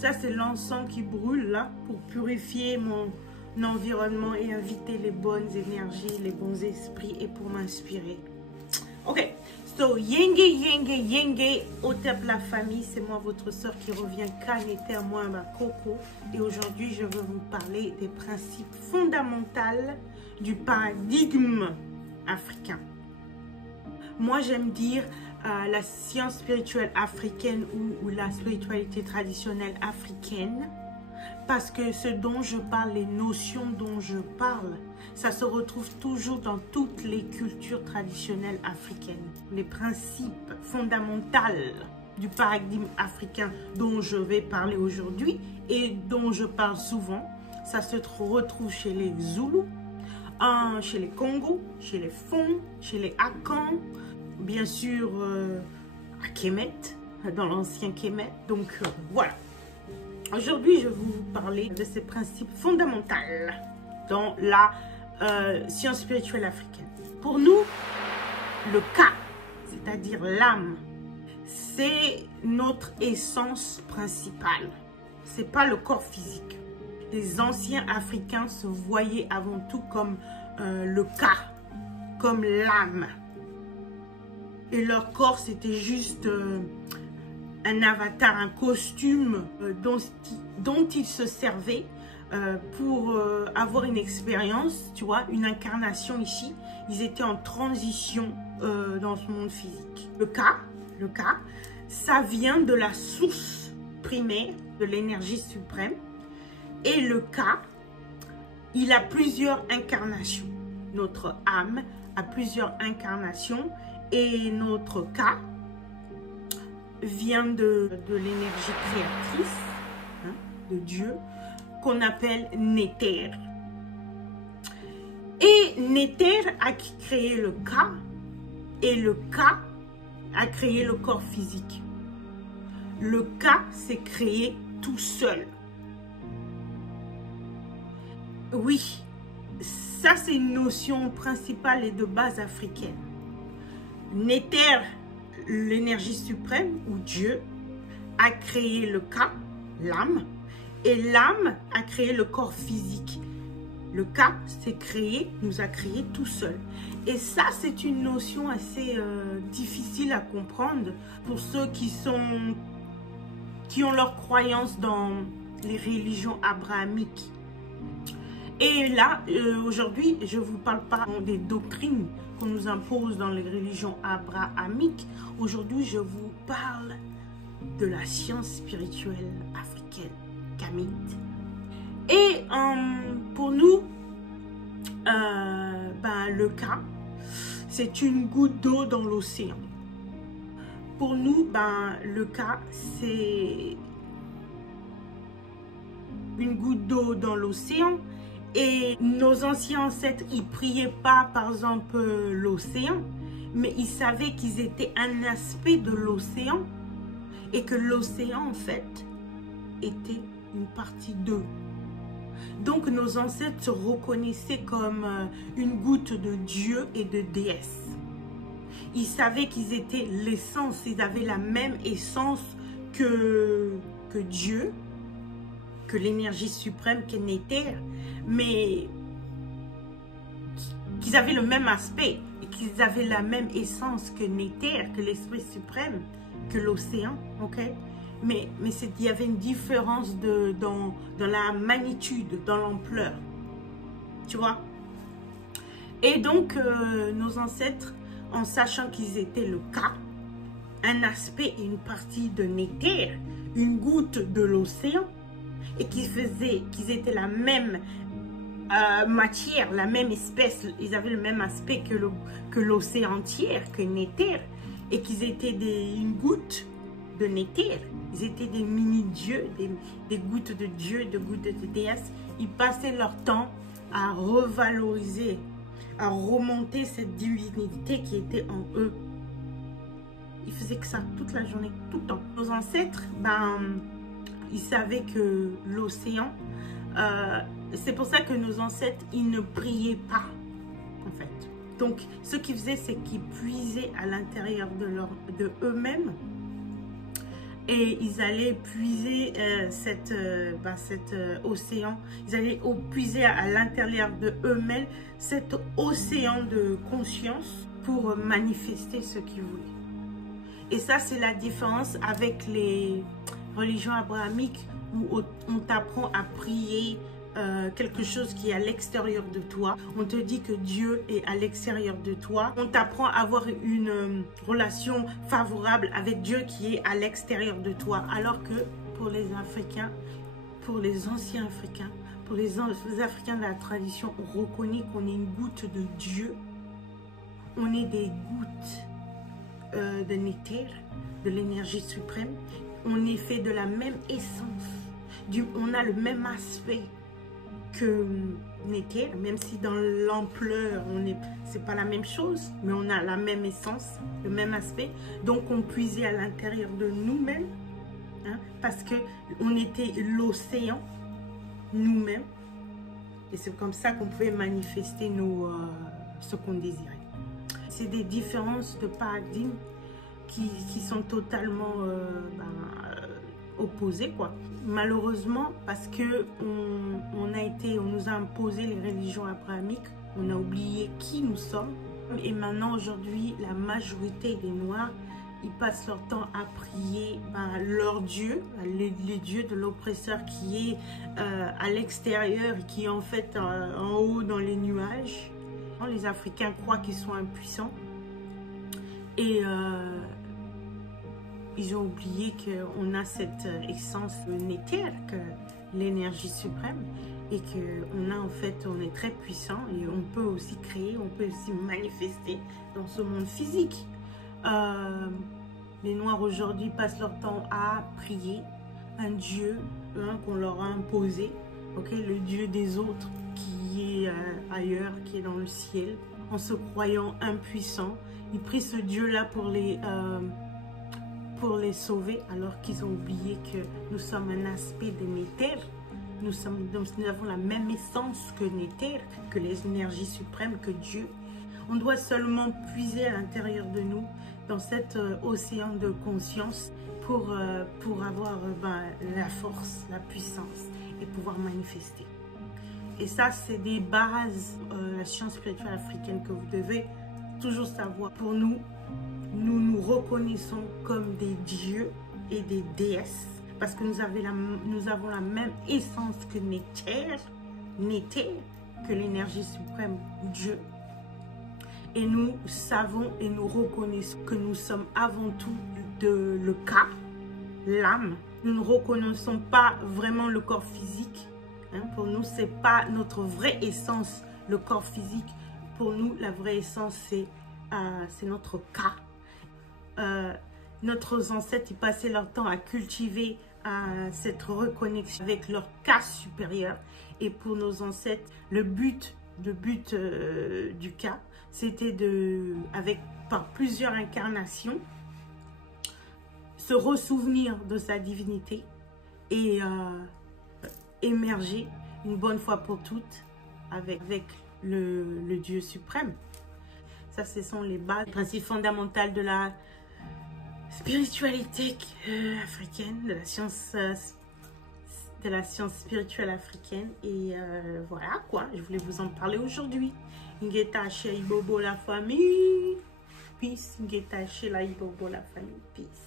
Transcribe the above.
Ça, c'est l'encens qui brûle là pour purifier mon environnement et inviter les bonnes énergies, les bons esprits et pour m'inspirer. Ok, so yenge, yenge, yenge, Hotep la famille, c'est moi votre soeur qui revient Kaneter, moi ma Coco. Et aujourd'hui, je veux vous parler des principes fondamentaux du paradigme africain. Moi, j'aime dire la science spirituelle africaine ou la spiritualité traditionnelle africaine, parce que ce dont je parle, les notions dont je parle, ça se retrouve toujours dans toutes les cultures traditionnelles africaines. Les principes fondamentaux du paradigme africain dont je vais parler aujourd'hui et dont je parle souvent, ça se retrouve chez les Zoulous, chez les Congos, chez les Fon, chez les Akans, bien sûr à Kemet, dans l'ancien Kemet. Donc voilà. Aujourd'hui, je vais vous parler de ces principes fondamentaux dans la science spirituelle africaine. Pour nous, le Ka, c'est-à-dire l'âme, c'est notre essence principale. C'est pas le corps physique. Les anciens Africains se voyaient avant tout comme le Ka, comme l'âme. Et leur corps, c'était juste un avatar, un costume dont ils se servaient pour avoir une expérience, tu vois, une incarnation ici. Ils étaient en transition dans ce monde physique. Le Ka, ça vient de la source primaire de l'énergie suprême. Et le Ka, il a plusieurs incarnations. Notre âme a plusieurs incarnations. Et notre Ka vient de l'énergie créatrice, hein, de Dieu, qu'on appelle Néter. Et Néter a créé le Ka, et le Ka a créé le corps physique. Le Ka s'est créé tout seul. Oui, ça c'est une notion principale et de base africaine. Néter, l'énergie suprême ou Dieu, a créé le Ka, l'âme, et l'âme a créé le corps physique. Le Ka s'est créé, nous a créé tout seul. Et ça, c'est une notion assez difficile à comprendre pour ceux qui ont leur croyance dans les religions abrahamiques. Et là, aujourd'hui, je ne vous parle pas des doctrines qu'on nous impose dans les religions abrahamiques. Aujourd'hui, je vous parle de la science spirituelle africaine, Kamite. Et pour nous, le Ka, c'est une goutte d'eau dans l'océan. Pour nous, le Ka, c'est une goutte d'eau dans l'océan. Et nos anciens ancêtres, ils priaient pas, par exemple, l'océan, mais ils savaient qu'ils étaient un aspect de l'océan et que l'océan, en fait, était une partie d'eux. Donc, nos ancêtres se reconnaissaient comme une goutte de Dieu et de déesse. Ils savaient qu'ils étaient l'essence, ils avaient la même essence que Dieu, que l'énergie suprême, que Néter, mais qu'ils avaient le même aspect et qu'ils avaient la même essence que Néter, que l'esprit suprême, que l'océan, ok? Mais il y avait une différence dans la magnitude, dans l'ampleur, tu vois? Et donc, nos ancêtres, en sachant qu'ils étaient le Ka, un aspect et une partie de Néter, une goutte de l'océan, et qu'ils étaient la même matière, la même espèce, ils avaient le même aspect que l'océan entier, que Néter, et qu'ils étaient une goutte de Néter. Ils étaient des mini-dieux, des gouttes de Dieu, des gouttes de déesse. Ils passaient leur temps à revaloriser, à remonter cette divinité qui était en eux. Ils faisaient que ça toute la journée, tout le temps. Nos ancêtres, ils savaient que l'océan, c'est pour ça que nos ancêtres, ils ne priaient pas, en fait. Donc, ce qu'ils faisaient, c'est qu'ils puisaient à l'intérieur de eux-mêmes et ils allaient puiser cet océan, ils allaient puiser à l'intérieur de eux-mêmes cet océan de conscience pour manifester ce qu'ils voulaient. Et ça, c'est la différence avec les religions abrahamiques où on t'apprend à prier quelque chose qui est à l'extérieur de toi. On te dit que Dieu est à l'extérieur de toi. On t'apprend à avoir une relation favorable avec Dieu qui est à l'extérieur de toi. Alors que pour les Africains, pour les anciens Africains, pour les Africains de la tradition, on reconnaît qu'on est une goutte de Dieu. On est des gouttes de Néter, de l'énergie suprême. On est fait de la même essence. On a le même aspect que Néter, même si dans l'ampleur, c'est pas la même chose, mais on a la même essence, le même aspect. Donc on puisait à l'intérieur de nous-mêmes, hein, parce que on était l'océan nous-mêmes, et c'est comme ça qu'on pouvait manifester ce qu'on désirait. C'est des différences de paradigme qui sont totalement opposées, quoi. Malheureusement, parce que on nous a imposé les religions abrahamiques, on a oublié qui nous sommes. Et maintenant, aujourd'hui, la majorité des Noirs, ils passent leur temps à prier leur Dieu, les dieux de l'oppresseur qui est à l'extérieur, qui est en fait en haut dans les nuages. Les Africains croient qu'ils sont impuissants. Et ils ont oublié qu'on a cette essence nétère, que l'énergie suprême, et on est très puissant et on peut aussi créer, on peut aussi manifester dans ce monde physique. Les Noirs aujourd'hui passent leur temps à prier un Dieu qu'on leur a imposé, le Dieu des autres qui est ailleurs, qui est dans le ciel, en se croyant impuissants. Ils prient ce Dieu-là pour les sauver, alors qu'ils ont oublié que nous sommes un aspect de Néter. Nous avons la même essence que Néter, que les énergies suprêmes, que Dieu. On doit seulement puiser à l'intérieur de nous, dans cet océan de conscience, pour avoir la force, la puissance et pouvoir manifester. Et ça, c'est des bases, la science spirituelle africaine que vous devez toujours savoir. Pour nous, nous reconnaissons comme des dieux et des déesses parce que nous avons la même essence que Néter, que l'énergie suprême, Dieu. Et nous savons et nous reconnaissons que nous sommes avant tout le cas, l'âme. Nous ne reconnaissons pas vraiment le corps physique. Pour nous, ce n'est pas notre vraie essence, le corps physique. Pour nous, la vraie essence, c'est notre cas. Nos ancêtres, ils passaient leur temps à cultiver cette reconnexion avec leur cas supérieur. Et pour nos ancêtres, le but du cas, c'était par plusieurs incarnations, se ressouvenir de sa divinité et émerger une bonne fois pour toutes avec le Dieu suprême. Ça, ce sont les bases, les principes fondamentaux de la spiritualité africaine, de la science spirituelle africaine. Et voilà quoi, je voulais vous en parler aujourd'hui. Ngeta chez Ibobo la famille. Peace. Ngeta chez la Ibobo la famille. Peace.